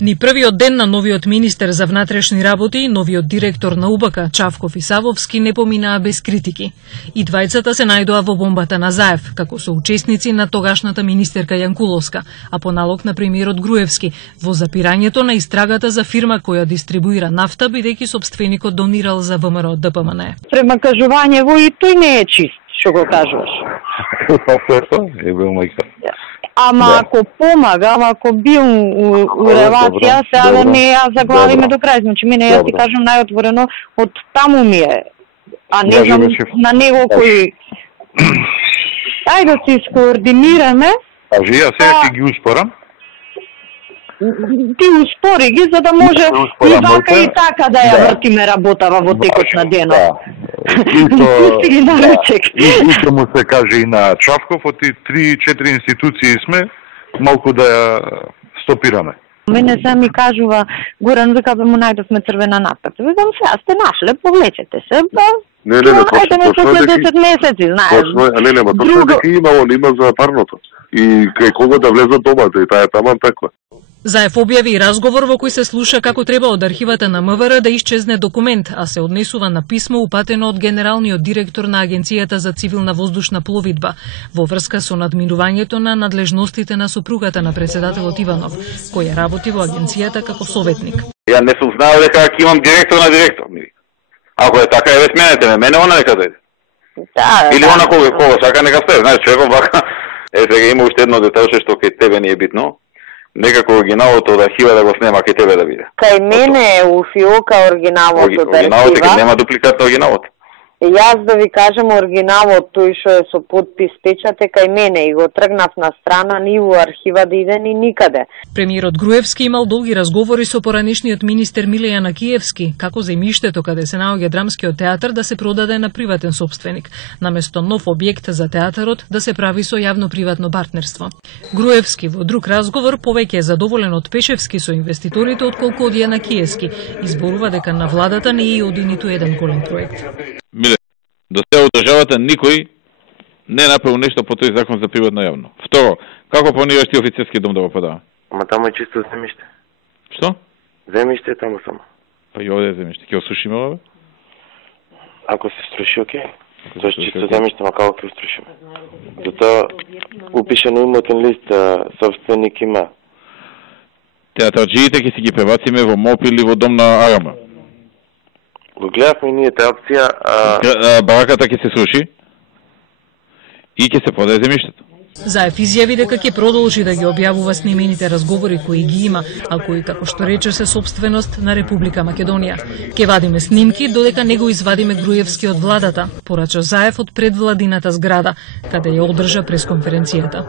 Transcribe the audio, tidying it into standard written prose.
Ни првиот ден на новиот министер за внатрешни работи и новиот директор на УБК, Чавков и Савовски, не поминаа без критики. И двајцата се најдоа во бомбата на Заев, како соучесници на тогашната министерка Јанкуловска, а по налог на премиерот Груевски, во запирањето на истрагата за фирма која дистрибуира нафта, бидејќи сопственикот донирал за ВМРО ДПМН. Према кажувањево и тој не е чист, што го кажуваш. Ама ако помага, ама ако бил у релација, сега да не ја заглавиме до крај. Значи, мене јас ти кажам најотворено, од таму ми е, а не знам на него кој... Ајде да се скоординираме. Кажи, ја сега ќе ги успорам. Ти успори ги, за да може и вака и така да ја вртиме работава во текот на денот. Пусти ги на речек. И му се каже и на Чавков, од 3-4 институции сме, малку да ја стопираме. Мене се ми кажува, Горан, вика му најдовме црвена нафта. Викам, сега сте нашле, повлечете се. Не, точно е 10 месеци, знаеш. Точно дека има за парното. И кај кого да влезат домата, и таа е таман таква. Заев објави разговор во кој се слуша како треба од архивата на МВР да исчезне документ, а се однесува на писмо упатено од генералниот директор на Агенцијата за цивилна воздушна пловидба во врска со надминувањето на надлежностите на сопругата на председателот Иванов, која работи во агенцијата како советник. Ја не сум знаел дека ќе имам директор на директор. Ако е така, еве сменете ме, мене она нека дојде. Или она кога сака нека стае, знаеш, човеком вака. Сега има уште едно деталче што кај тебе не е битно. Некако оригиналот од архива да го снема кај тебе да биде. Кај мене е у фиока оригиналот од архива. Оригиналот е, нема дупликат на оригиналот. Јас да ви кажам оригиналот, тој што е со подпис печат е кај мене и го тргнав на страна, ни у архива да иде ни никаде. Премиерот Груевски имал долги разговори со поранешниот министер Миле Јанакиевски, како земјиштето каде се наоѓа драмскиот театар да се продаде на приватен собственик, наместо нов објект за театарот да се прави со јавно-приватно партнерство. Груевски во друг разговор повеќе е задоволен од Пешевски со инвеститорите отколку од Јанакиевски, изборува дека на владата не е оди ниту еден голем проект. Миле, до сега од државата никој не направил нешто по тој закон за приватно јавно. Второ, како планираш ти офицерски дом да го продава? Ама таму е чисто земјиште. Што? Земјиште е таму само. Па и овде е земјиште. Ќе осушиме ова? Ако се струши, окей. Зашто чисто земјиште, ма како ќе острушиме? Затоа упишен имотен лист, собственик има. Театарджиите ќе си ги пребациме во МОП или во дом на Арама. Го гледавме ние таа опција, бараката ќе се сруши и ќе се продаде земјиштето. Заев изјави дека ќе продолжи да ги објавува снимените разговори кои ги има, а кои, како што рече, се собственост на Република Македонија. Ке вадиме снимки додека не го извадиме Груевски од владата, порача Заев од предвладината зграда, каде ја одржа пресконференцијата.